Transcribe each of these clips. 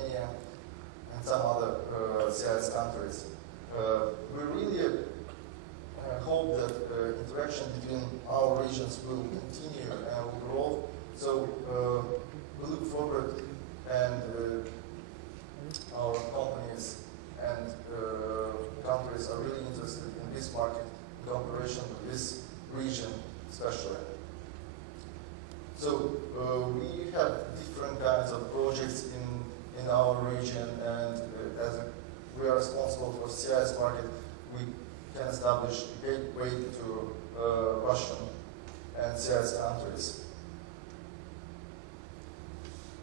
Armenia, and some other CIS countries. We really hope that interaction between our regions will continue and will grow. So we look forward, and our companies and countries are really interested in this market, in cooperation with this region especially. So we have different kinds of projects in our region, and as we are responsible for CIS market, we can establish a gateway to Russian and CIS countries.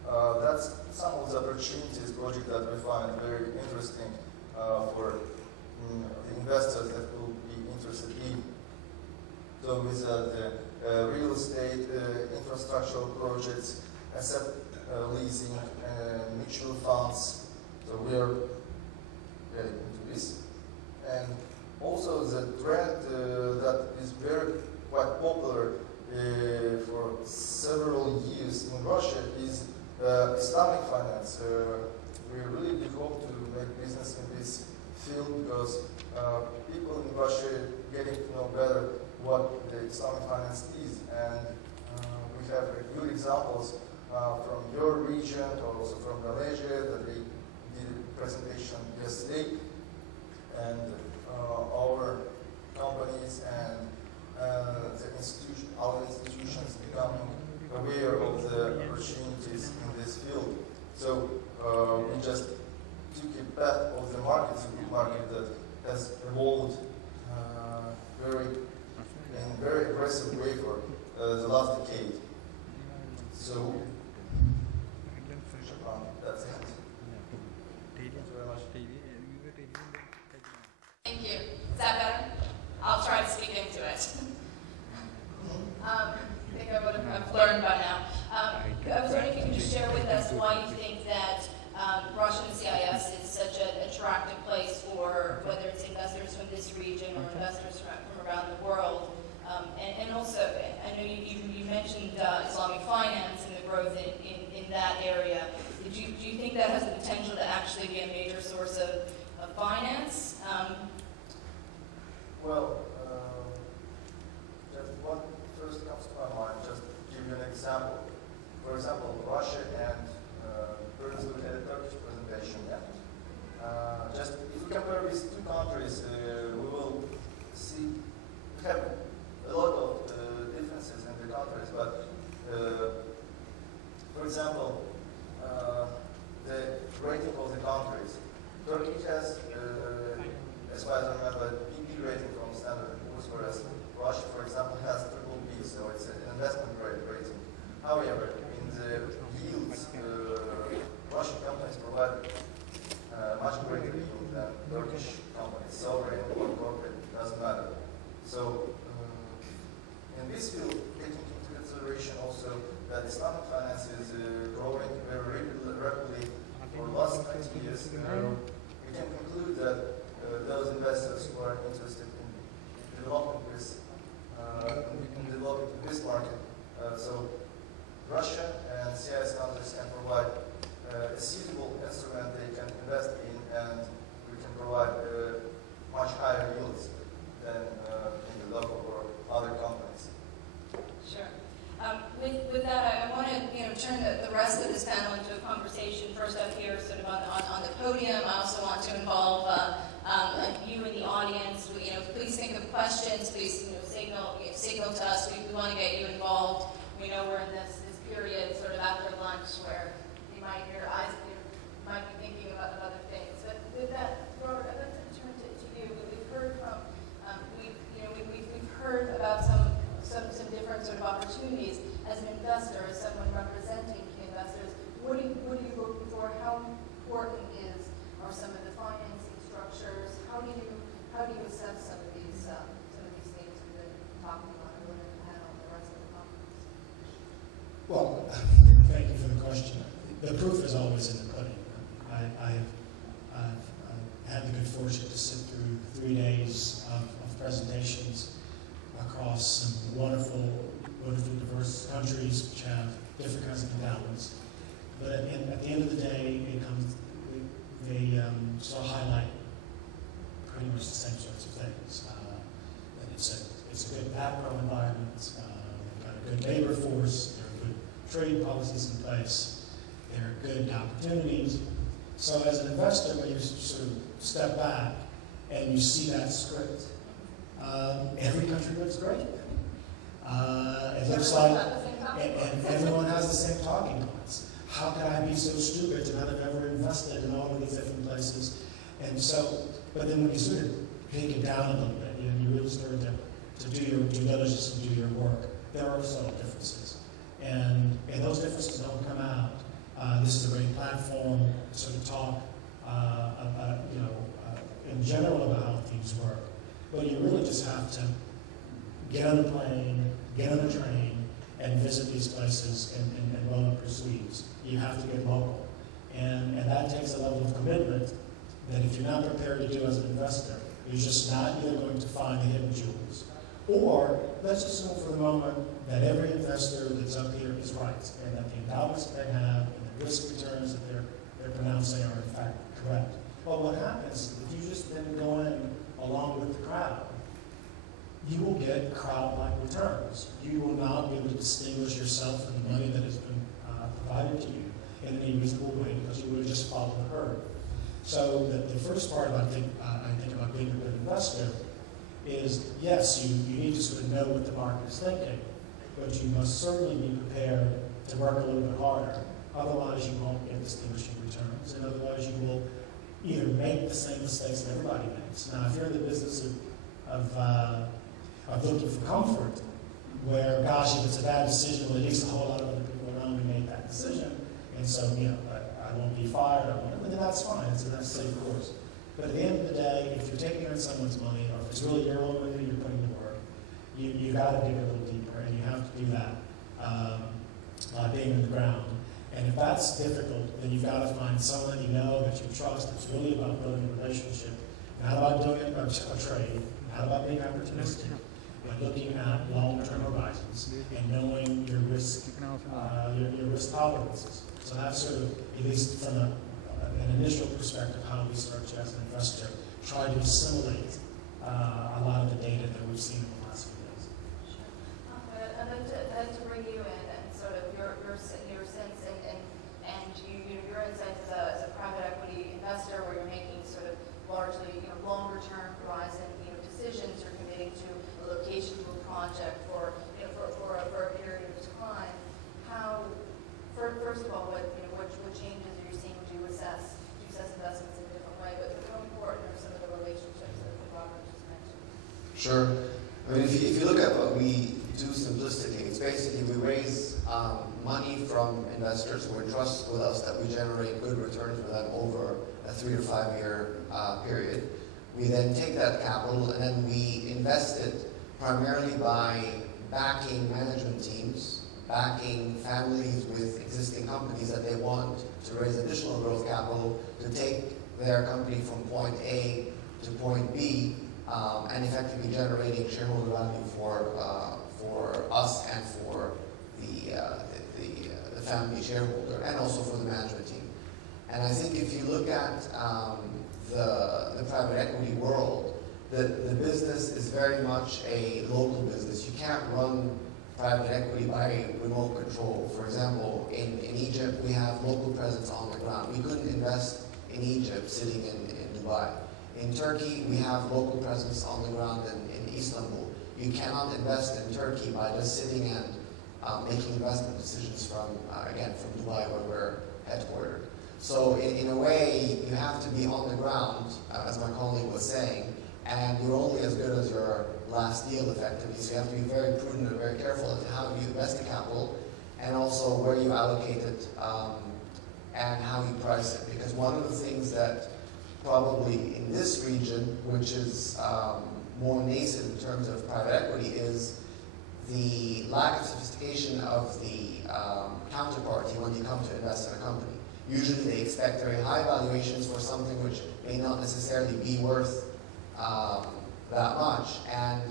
That's some of the opportunities project that we find very interesting for the investors that will be interested in. So with the real estate, infrastructural projects, asset leasing, mutual funds. So we are getting into this. And also the trend that is very quite popular for several years in Russia is Islamic finance. We really hope to make business in this field because people in Russia are getting to know better what the Islamic finance is, and we have good examples from your region, also from Malaysia, that they did a presentation yesterday, and our companies and our institutions becoming aware of the opportunities in this field. So we just took a path of the market, that has evolved in a very aggressive way for the last decade. So, that's it. Thank you very much. Thank you. Is that better? I'll try to speak into it. I think I would have learned by now. I was wondering if you could just share with us why you think that Russian CIS is such an attractive place for whether it's investors from this region or investors from around the world. And also, I know you mentioned Islamic finance and the growth in that area. Do you think that has the potential to actually be a major source of finance? Well, just what first comes to my mind, just to give you an example. For example, Russia and previously we had a Turkish presentation. Just if we compare these two countries, we will see we have a lot of differences in the countries, but for example, the rating of the countries. Turkey has, as far as I remember, BB rating from Standard & Poor's, whereas Russia, for example, has BBB, so it's an investment grade rating. However, in the yields, Russian companies provide much greater yield than Turkish companies, sovereign or corporate, doesn't matter. So, in this field, taking into consideration also that Islamic finance is growing very rapidly for the last 20 years, we can conclude that those investors who are interested in developing this market, so Russia and CIS countries can provide a suitable instrument they can invest in, and we can provide much higher yields than in the local or other companies. Sure. With that, I want to turn the rest of this panel into a conversation. First up here, sort of on the podium. I also want to involve you in the audience. Please think of questions. Please signal to us. We want to get you involved. We know we're in this period sort of after lunch where your eyes might be thinking about other things. But with that, Robert, I'd like to turn to you. We've heard from we've heard about some different sort of opportunities as an investor, as someone representing key investors. What are you looking for? How important are some of the financing structures? How do you assess some of these things we've been talking about earlier in the panel and the rest of the conference? Well, thank you for the question. The proof is always in the pudding. I've had the good fortune to sit through 3 days of presentations across some wonderful, diverse countries which have different kinds of endowments. But at the end of the day, it comes opportunities. So as an investor, when you sort of step back and you see that script, every country looks great. It looks like, and everyone has the same talking points. How could I be so stupid to not have ever invested in all of these different places? And so, but then when you sort of take it down a little bit, you really start to do your due diligence and do your work, there are subtle differences. And those differences don't come out. This is a great platform to sort of talk about, in general about how things work. But you really just have to get on the plane, get on the train, and visit these places and roll up your sleeves. You have to get local. And that takes a level of commitment that if you're not prepared to do as an investor, you're just not either going to find the hidden jewels, or let's assume for the moment that every investor that's up here is right, and that the endowments that they have and the risk returns that they're pronouncing are in fact correct. Well, what happens if you just then go in along with the crowd? You will get crowd-like returns. You will not be able to distinguish yourself from the money that has been provided to you in any reasonable way because you would have just followed the herd. So the first part I think about being a good investor is, yes, you need to sort of know what the market is thinking, but you must certainly be prepared to work a little bit harder. Otherwise, you won't get distinguishing returns, and otherwise you will either make the same mistakes that everybody makes. Now, if you're in the business of looking for comfort, where, gosh, if it's a bad decision, well, at least a whole lot of other people around me made that decision, and so, I won't be fired, but that's fine, that's a safe course. But at the end of the day, if you're taking in someone's money, or if it's really your own money you're putting to work, you got to dig a little deeper, and you have to do that by being on the ground. And if that's difficult, then you've got to find someone that you know, that you trust, that's really about building a relationship, not about doing a trade, not about being opportunistic, but looking at long-term horizons and knowing your risk tolerances. So that's sort of, at least from an initial perspective, how we search as an investor, try to assimilate a lot of the data that we've seen in the last few days. Sure. I'd like to bring you in and sort of your sense and your insights as a private equity investor, where you're making sort of largely longer term horizon decisions. You're committing to a location to a project for a period of time. How, first of all, what changes are you seeing to assess investments in a different way? But how important are some of the relationships that Robert just mentioned? Sure. I mean, if you look at what we do simplistically, it's basically we raise money from investors who entrust with us that we generate good returns for them over a 3 to 5 year period. We then take that capital and then we invest it primarily by backing management teams, backing families with existing companies that they want to raise additional growth capital to take their company from point A to point B, and effectively generating shareholder value for us and for the family shareholder, and also for the management team. And I think if you look at the private equity world, the business is very much a local business. You can't run private equity by remote control. For example, in Egypt, we have local presence on the ground. We couldn't invest in Egypt sitting in Dubai. In Turkey, we have local presence on the ground in Istanbul. You cannot invest in Turkey by just sitting and making investment decisions from Dubai, where we're headquartered. So in a way, you have to be on the ground, as my colleague was saying, and you're only as good as your last deal, effectively. So you have to be very prudent and very careful as to how you invest the capital, and also where you allocate it, and how you price it. Because one of the things that probably in this region, which is more nascent in terms of private equity, is the lack of sophistication of the counterparty when you come to invest in a company. Usually they expect very high valuations for something which may not necessarily be worth that much. And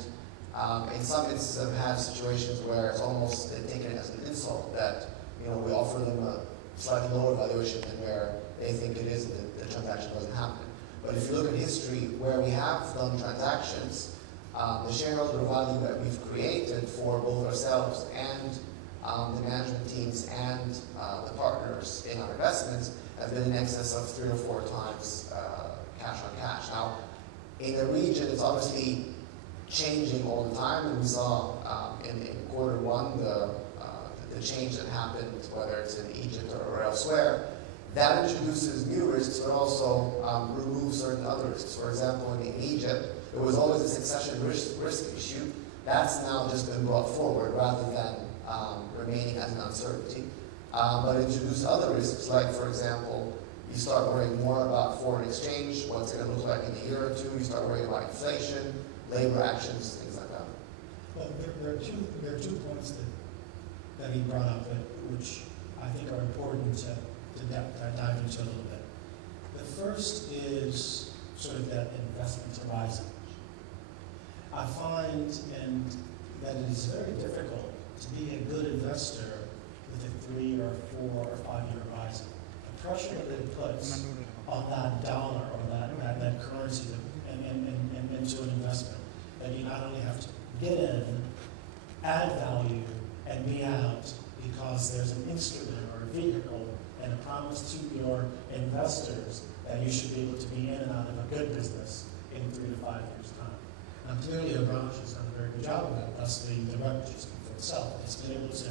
in some instances I've had situations where it's almost taken as an insult that we offer them a slightly lower valuation than where they think it is, and the transaction doesn't happen. But if you look at history where we have done transactions, the shareholder value that we've created for both ourselves and the management teams and the partners in our investments have been in excess of 3 or 4 times cash on cash. Now, in the region, it's obviously changing all the time, and we saw in quarter one the change that happened, whether it's in Egypt or elsewhere. That introduces new risks, but also removes certain other risks. For example, in Egypt, it was always a succession risk issue. That's now just been brought forward rather than remaining as an uncertainty. But it introduced other risks, like, for example, you start worrying more about foreign exchange, what's it going to look like in a year or two. You start worrying about inflation, labor actions, things like that. Well, there are two points that he brought up which I think are important to dive into a little bit. The first is sort of that investment horizon. I find that it is very difficult to be a good investor with a 3 or 4 or 5 year horizon. The pressure that it puts on that dollar or that currency and into an investment, that you not only have to get in, add value, and be out because there's an instrument or a vehicle and a promise to your investors that you should be able to be in and out of a good business in 3 to 5 years' time. Now, clearly, Abranches has done a very good job of that. Thus, the record is for itself. It's been able to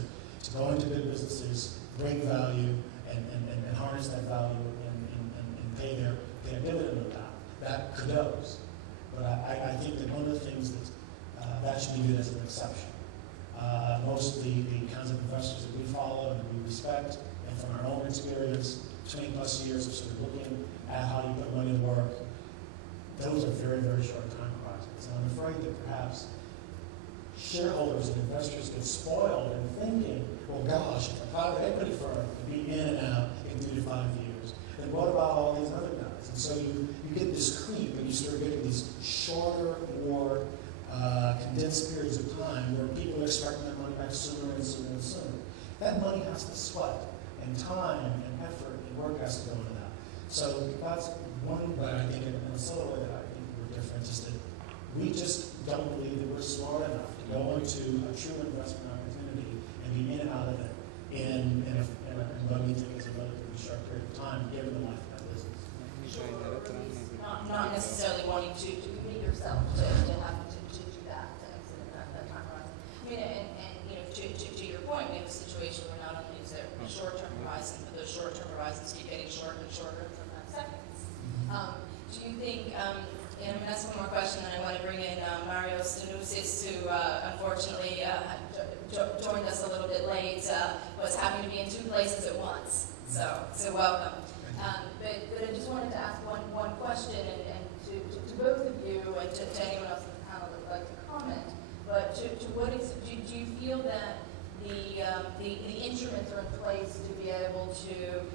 go into good businesses, bring value, and harness that value and pay their dividend of that. That kudos. But I think that one of the things that should be viewed as an exception. Most of the kinds of investors that we follow and that we respect, and from our own experience, 20 plus years of sort of looking at how you put money to work, those are very, very short time horizons. And I'm afraid that perhaps shareholders and investors get spoiled in thinking, well, gosh, if a private equity firm can be in and out in 3 to 5 years, then what about all these other guys? And so you get this creep, and you start getting these shorter, more condensed periods of time where people are expecting their money back sooner and sooner and sooner. That money has to sweat, and time and effort and work has to go into that. So that's one way I think, and a sort of way that I think we're different, is that we just don't believe that we're smart enough to go into a true investment opportunity and be in and out of it in what we think is a relatively short period of time, given the life of that business. Or at least not necessarily wanting to commit yourself to having to do that to exit in that time horizon. I mean, and you know, to your point, we have a situation where not only is there a short-term horizon, but those short-term horizons keep getting shorter and shorter from seconds. Do you think, and I'm going to ask one more question, then I want to bring in Mario Stanousis, who unfortunately joined us a little bit late, was having to be in 2 places at once. So welcome. But I just wanted to ask one question, and to both of you, and to anyone else in the panel that would like to comment. But to what extent do you feel that the instruments are in place to be able to,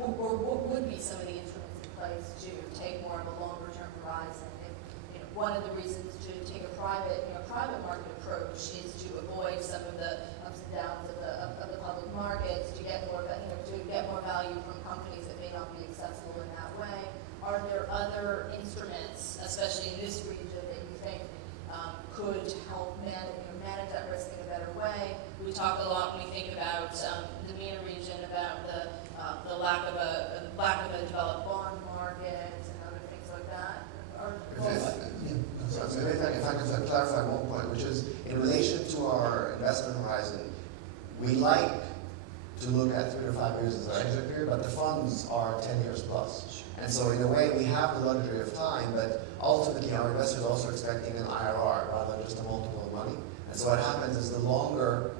or what would be some of the instruments in place to take more of a longer-term horizon? If, one of the reasons to take a private market approach is to avoid some of the ups and downs of the public markets, to get more, to get more value from companies that may not be accessible in that way. Are there other instruments, especially in this region, that you think could help manage that risk in a better way? We talk a lot when we think about the MENA region about the lack of a developed bond market and other things like that. If I could clarify one point, which is in relation to our investment horizon, we like to look at 3 to 5 years as our exit period, but the funds are 10 years plus. And so in a way, we have the luxury of time, but ultimately our investors are also expecting an IRR rather than just a multiple of money. And so what happens is the longer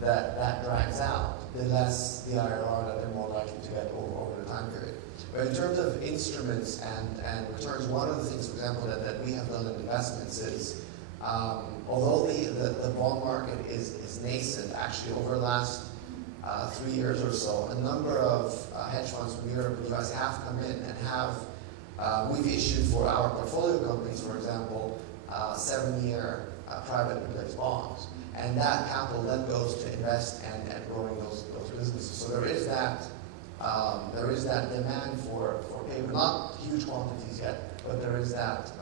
that drags out, the less the IRR that they're more likely to get over the time period. But in terms of instruments and returns, one of the things, for example, that we have done in investments is, although the bond market is nascent, actually over the last 3 years or so, a number of hedge funds from Europe and the US have come in and we've issued for our portfolio companies, for example, 7-year private index bonds. And that capital then goes to invest and growing those businesses. So there is that demand for paper, not huge quantities yet, but there is that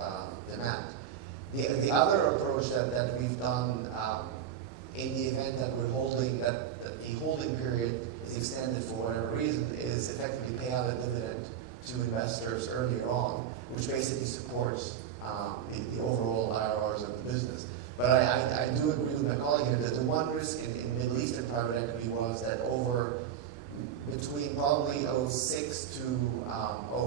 demand. The other approach that we've done in the event that we're holding, that the holding period is extended for whatever reason, is effectively pay out a dividend to investors earlier on, which basically supports the overall IRRs of the business. But I do agree with my colleague here that the one risk in Middle Eastern private equity was that between probably 06 to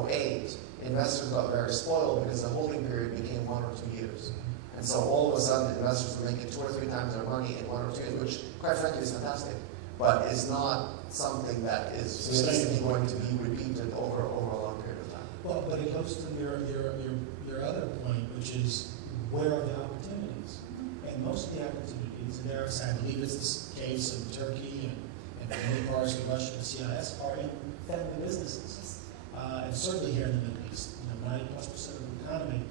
08, investors got very spoiled because the holding period became 1 or 2 years. And so all of a sudden, investors were making 2 or 3 times their money in 1 or 2 years, which quite frankly is fantastic, but is not something that is realistically going to be repeated over a long period of time. Well, but it goes to your other point, which is where are the opportunities? And most of the opportunities, and there, I believe it's the case of Turkey and many parts of Russia and CIS, are in family businesses. And certainly here in the Middle East, 90+% of the economy,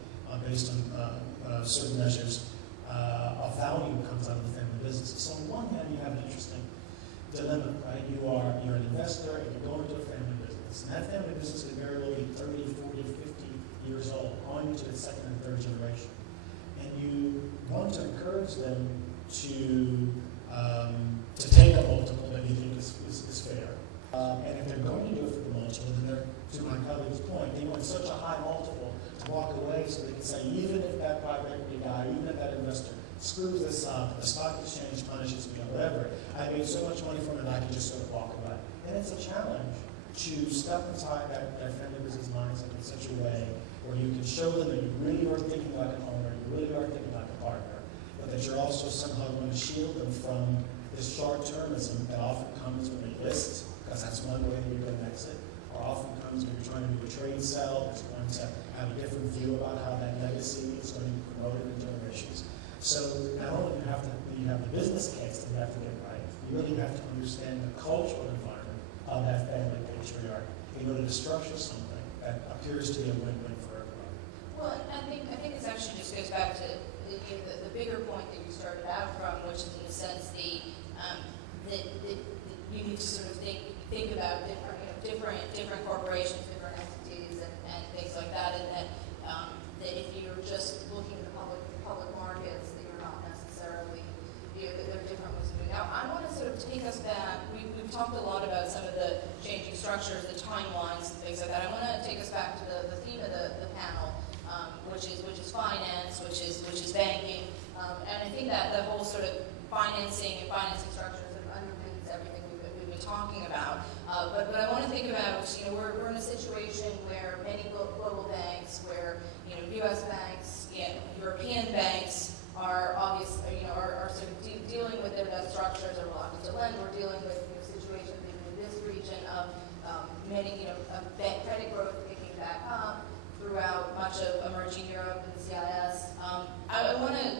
based on certain measures of value, comes out of the family businesses. So on one hand, you have an interesting dilemma, right? You're an investor and you're going into a family business. And that family business can very well be 30, 40, 50 years old, on into its second and third generation. And you want to encourage them to take a multiple that you think is fair. And if they're going to do it for the multiple, then they're, to my colleague's point, they want such a high multiple to walk away so they can say, even if that private equity guy, even if that investor screws this up, the stock exchange punishes me, or whatever, I made so much money from it, I can just sort of walk away. And it's a challenge to step inside that family business mindset in such a way where you can show them that you really are thinking like an owner, you really are thinking like a partner, but that you're also somehow going to shield them from this short-termism that often comes when they list, because that's one way that you're going to exit, or often comes when you're trying to do a trade sell, that's going to have a different view about how that legacy is going to be promoted in generations. So not only do you have the business case that you have to get right, you really have to understand the cultural environment of that family patriarch in order to structure something that appears to be a win-win for everybody. Well, I think this actually just goes back to the bigger point that you started out from, which is in a sense that you need to sort of think about different corporations, different entities, and things like that, and that if you're just looking at the public markets, that you're not necessarily, that there are different ways of doing it. Now, I want to sort of take us back. We've talked a lot about some of the changing structures, the timelines, and things like that. I want to take us back to the theme of the panel, which is finance, which is banking, and I think that the whole sort of financing and financing structures sort of underpins everything we've been talking about. But I want to think about, we're in a situation where many global banks, where U.S. banks, European banks are obviously, are sort of dealing with their debt structures, are reluctant to lend. We're dealing with situations in this region of many, of bank credit growth picking back up throughout much of emerging Europe and the CIS. I want to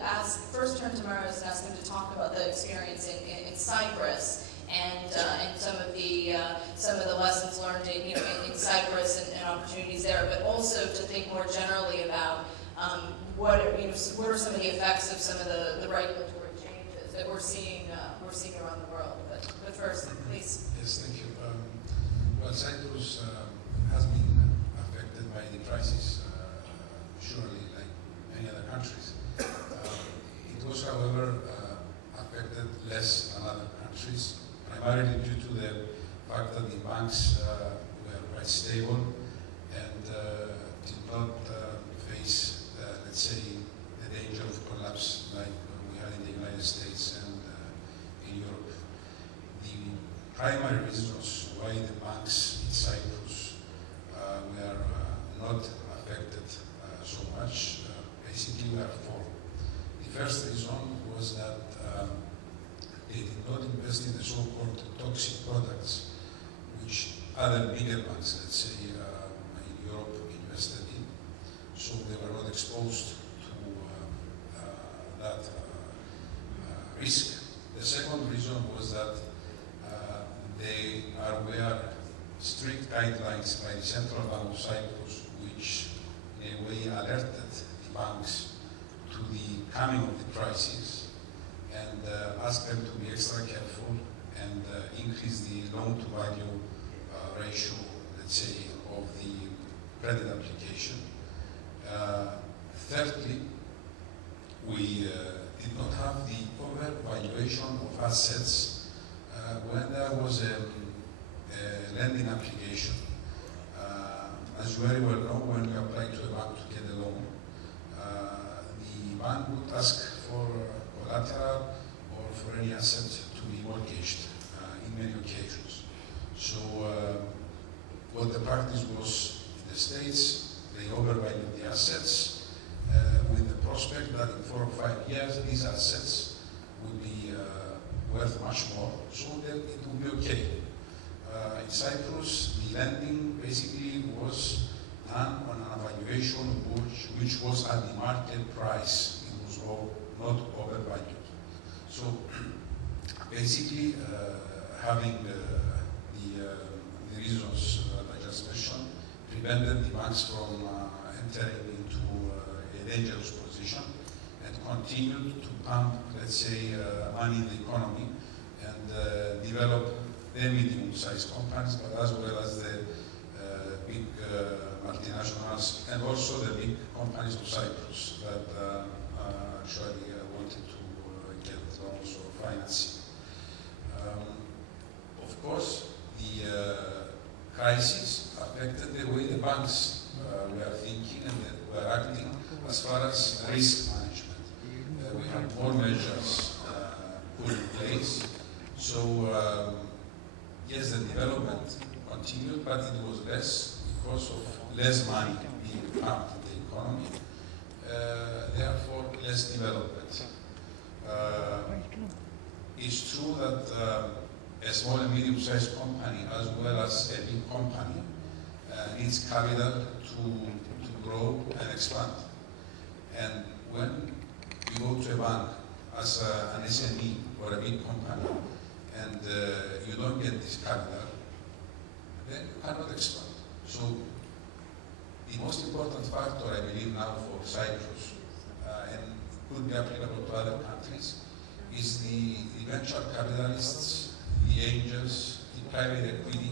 first turn to Maros and ask him to talk about the experience in Cyprus and some of the lessons learned in Cyprus and opportunities there, but also to think more generally about what are some of the effects of some of the regulatory changes that we're seeing around the world. But first, please. Yes, thank you. Well, Cyprus has been affected by the crisis, surely, like many other countries. It was, however, affected less than other countries, primarily due to the fact that the banks were quite stable and did not face, let's say, the danger of collapse like we had in the United States and in Europe. The primary reasons why the banks in Cyprus were not affected so much, basically were four. The first reason was that they did not invest in the so-called toxic products, which other bigger banks, let's say, in Europe invested in. So they were not exposed to that risk. The second reason was that they are aware strict guidelines by the Central Bank of Cyprus, which in a way alerted the banks to the coming of the crisis and asked them to be extra careful and increase the loan-to-value ratio, let's say, of the credit application. Thirdly, we did not have the overvaluation of assets when there was a lending application. As you very well know, when we apply to a bank to get a loan, the bank would ask for collateral or for any asset to be mortgaged in many occasions. So what the practice was in the States, they overvalued the assets with the prospect that in 4 or 5 years these assets would be worth much more, so that it would be okay. In Cyprus, the lending basically was done on an evaluation which was at the market price. It was not overvalued. So basically, having the reasons that I just mentioned prevented the banks from entering into a dangerous position and continued to pump, let's say, money in the economy and develop the medium-sized companies, but as well as the big multinationals and also the big companies of Cyprus that actually wanted to get loans or financing. Of course, the crisis affected the way the banks were thinking and were acting as far as risk management. We had more measures put in place. So yes, the development continued, but it was less because of less money being pumped in the economy. Therefore, less development. It's true that a small and medium-sized company, as well as a big company, needs capital to grow and expand. And when you go to a bank as an SME or a big company, and you don't get this capital, then you cannot expand. So the most important factor, I believe, now for Cyprus, and could be applicable to other countries, is the venture capitalists, the angels, the private equity,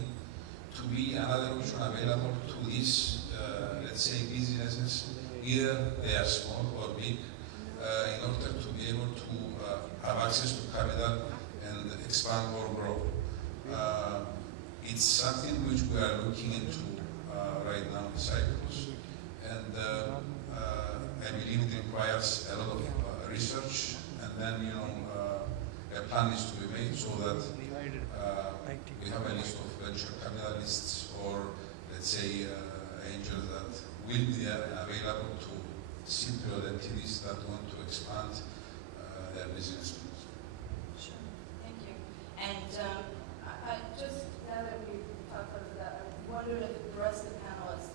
to be another option available to these, let's say, businesses, either they are small or big, in order to be able to have access to capital and expand or grow. It's something which we are looking into right now in Cyprus, and I believe it requires a lot of research, and then a plan is to be made so that we have a list of venture capitalists or, let's say, angels that will be there and available to simple entities that want to expand their business. Sure, thank you. And I just, now that we've talked about that, I wondered if the rest of the panelists,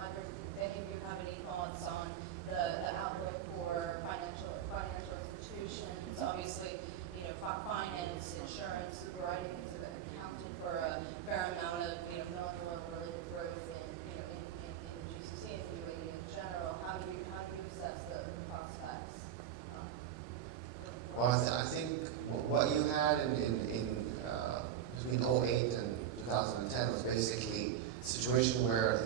either any of you have any thoughts on the outlook for financial institutions. Obviously, finance, insurance, a variety of things have accounted for a fair amount of non-oil-related growth in GCC and the UAE in general. How do you assess the prospects? Well, I think what you had in between 2008 and 2010 was basically a situation where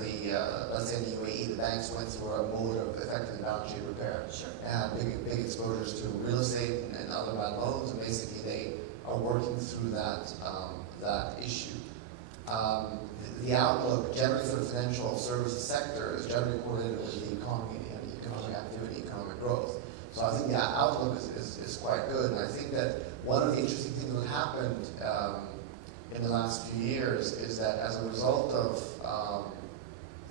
let's say in the UAE, the banks went through a mode of effective balance sheet repair. Sure. And had big exposures to real estate and other bad loans, and basically they are working through that issue. The outlook generally for the financial services sector is generally correlated with the economy and economic activity, economic growth. So I think the outlook is quite good, and I think that one of the interesting things that happened in the last few years is that as a result of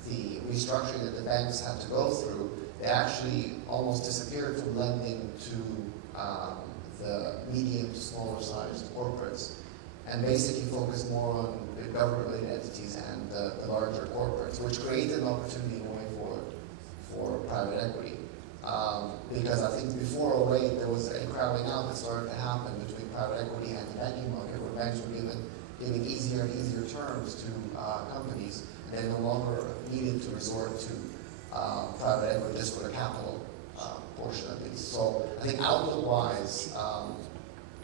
the restructuring that the banks had to go through, they actually almost disappeared from lending to the medium to smaller sized corporates, and basically focused more on the government-related entities and the larger corporates, which created an opportunity going forward for private equity. Because I think before 2008, there was a crowding out that started to happen between private equity and the banking market, where banks were giving easier and easier terms to companies, and they no longer needed to resort to private equity just for the capital portion of these. So I think outlook-wise,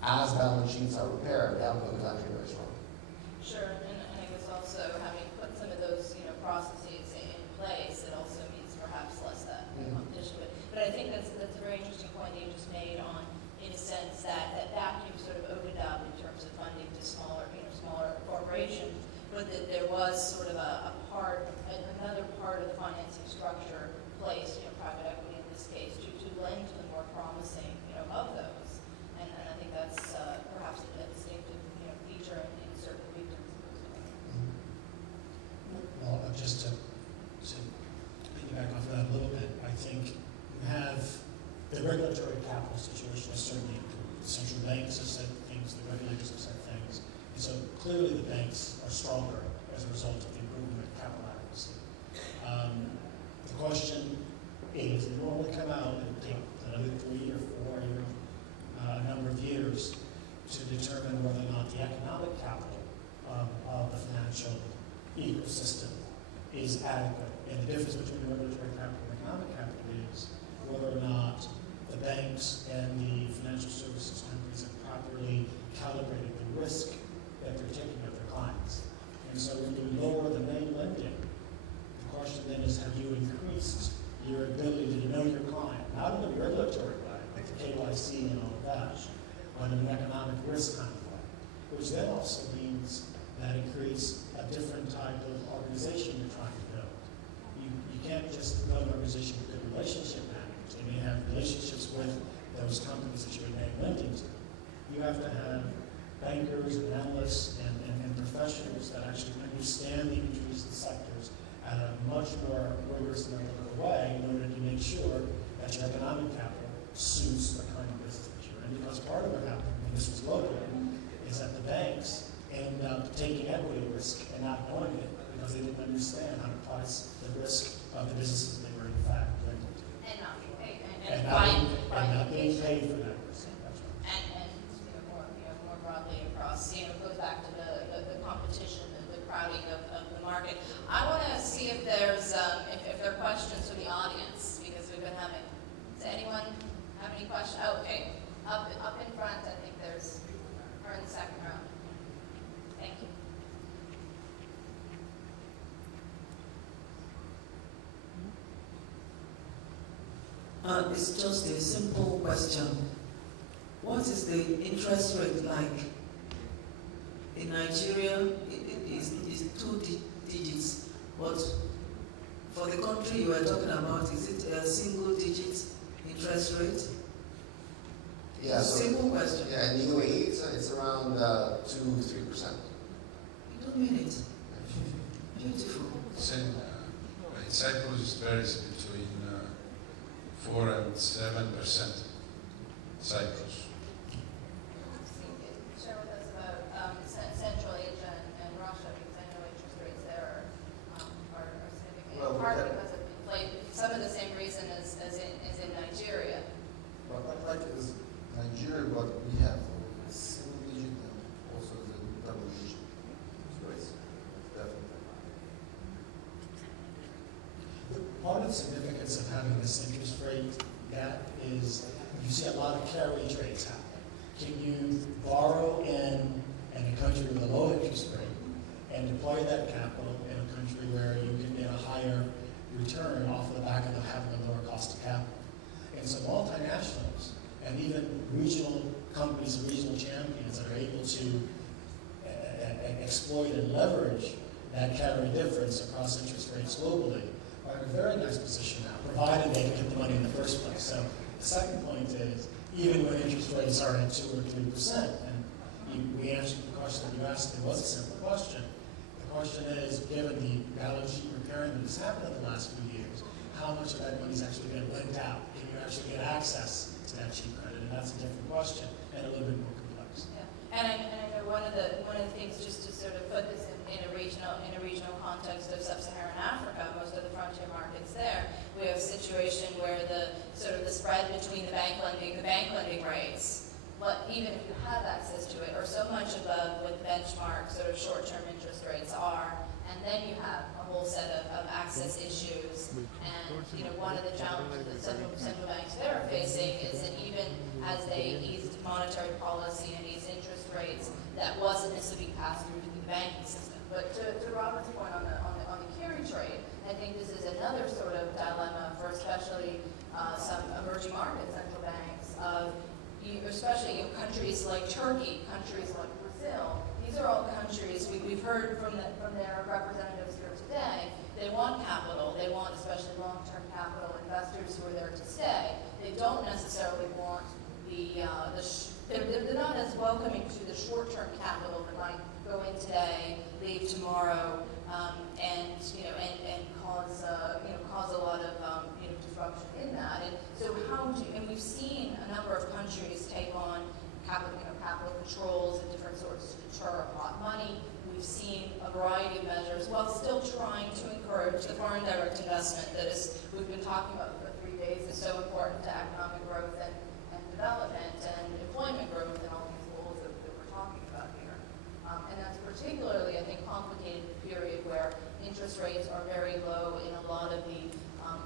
as balance sheets are repaired, the outlook is actually very strong. Sure, and I guess also having put some of those processes in place, it also means perhaps less that competition. But I think that's a very interesting point. structure placed, private equity in this case, to lend to the more promising, of those. And I think that's perhaps a distinctive, feature in certain regions. Well, just to piggyback off of that a little bit, I think you have the regulatory capital situation has certainly improved. The central banks have said things, the regulators have said things. And so clearly the banks are stronger as a result of the improvement in capital adequacy. The question is, they normally come out and take another 3 or 4 or a number of years to determine whether or not the economic capital of the financial ecosystem is adequate. And the difference between the regulatory capital and economic capital is whether or not the banks and the financial services companies have properly calibrated the risk that they're taking of their clients. And so when you lower the main lending, the question then is, have you increased your ability to know your client? Not in a regulatory way, like the KYC and all of that, but in an economic risk kind of way, which then also means that it creates a different type of organization you're trying to build. You can't just build an organization with good relationship managers. They may have relationships with those companies that you're lending to. You have to have bankers and analysts and professionals that actually understand the industries and sectors at a much more rigorous and analytical way in order to make sure that your economic capital suits the kind of business that you're in. Because part of what happened when this was local is that the banks end up taking equity risk and not knowing it because they didn't understand how to price the risk of the businesses they were in fact lending to. And not being paid. And not being paid for that risk. That's right. And more broadly across, it goes back to the competition and the crowding of the market. I want to see if there's if there are questions from the audience, because we've been having. Does anyone have any questions? Oh, okay, up in front. I think there's, or in the second row. Thank you. It's just a simple question. What is the interest rate like? In Nigeria, it is 2 digits, but for the country you are talking about, is it a single digit interest rate? Yeah, so, simple question. Yeah, in UAE, it's around 2-3%. You don't mean it. Beautiful. In Cyprus, it varies between 4 and 7%. Cyprus. Share with us about Central Asia and Russia, because I know interest rates there are significant, Well, in part because of inflation, some of the same reason as in Nigeria. But not like as Nigeria, but we have single digit and also the double digit. So it's definitely. Part of the significance of having this interest rate gap is you see a lot of carry trades happen. Can you borrow in a country with a low interest rate and deploy that capital in a country where you can get a higher return off the back of having a lower cost of capital? And so multinationals and even regional companies and regional champions that are able to exploit and leverage that carry difference across interest rates globally are in a very nice position now, provided they can get the money in the first place. So the second point is, even when interest rates are at 2 or 3%, and we answered the question that you asked, it was a simple question. The question is, given the balance sheet repairing that has happened in the last few years, how much of that money is actually going to lend out? Can you actually get access to that cheap credit? And that's a different question, and a little bit more complex. Yeah. And I know one of the things, just to sort of put this in a regional context of sub-Saharan Africa, most of the frontier markets there, we have a situation where the spread between the bank lending rates, but even if you have access to it, are so much above what the benchmark sort of short-term interest rates are, and then you have a whole set of access issues. And one of the challenges that central banks there are facing is that even as they eased monetary policy and eased interest rates, that wasn't necessarily passed through to the banking system. But to Robert's point on the carry trade, I think this is another sort of dilemma for especially some emerging market central banks, especially countries like Turkey, countries like Brazil. These are all countries we've heard from their representatives here today. They want capital. They want, especially long-term capital investors who are there to stay. They don't necessarily want they're not as welcoming to the short-term capital that might go in today, leave tomorrow, and cause a lot of disruption in that. And so and we've seen a number of countries take on capital controls and different sorts to deter hot money. We've seen a variety of measures while still trying to encourage the foreign direct investment that we've been talking about for 3 days is so important to economic growth and development and employment growth and all these goals that we're talking about here. And that's particularly, I think, complicated in a period where interest rates are very low in a lot of the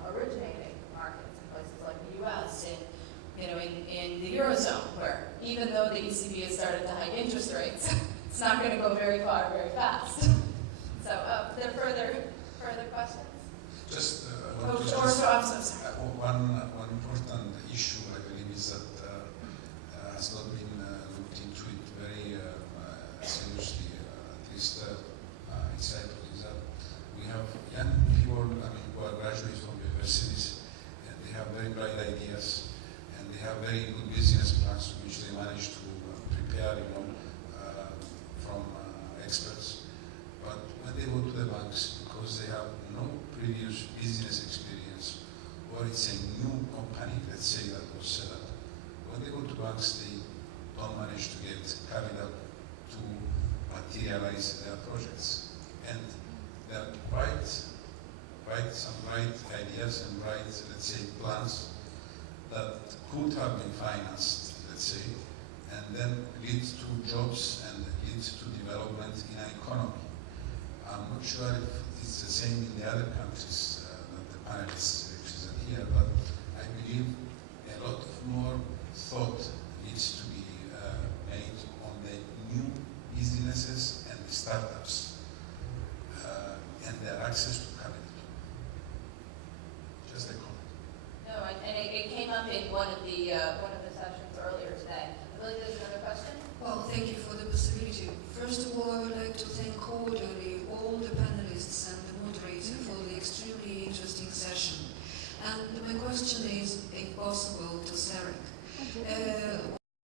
originating markets in places like the U.S. and in the Eurozone, where even though the ECB has started to hike interest rates, it's not going to go very far very fast. So, are there further questions? Just I'm sorry. one important issue, I believe, is that has not been looked into it very seriously, at least in Cyprus, is that we have young people, who are graduates from universities, and they have very bright ideas, and they have very good business plans which they manage to prepare, from experts. But when they go to the banks, because they have no previous business experience, or it's a new company, let's say, that was set up, when they go to banks, they don't manage to get capital to materialize their projects. And there are quite some bright ideas and bright, let's say, plans that could have been financed, let's say, and then lead to jobs and lead to development in an economy. I'm not sure if it's the same in the other countries that the panelists represent here, but I believe a lot more thought needs to be made on the new businesses and the startups and their access to capital. Just a comment. No, and it came up in one of the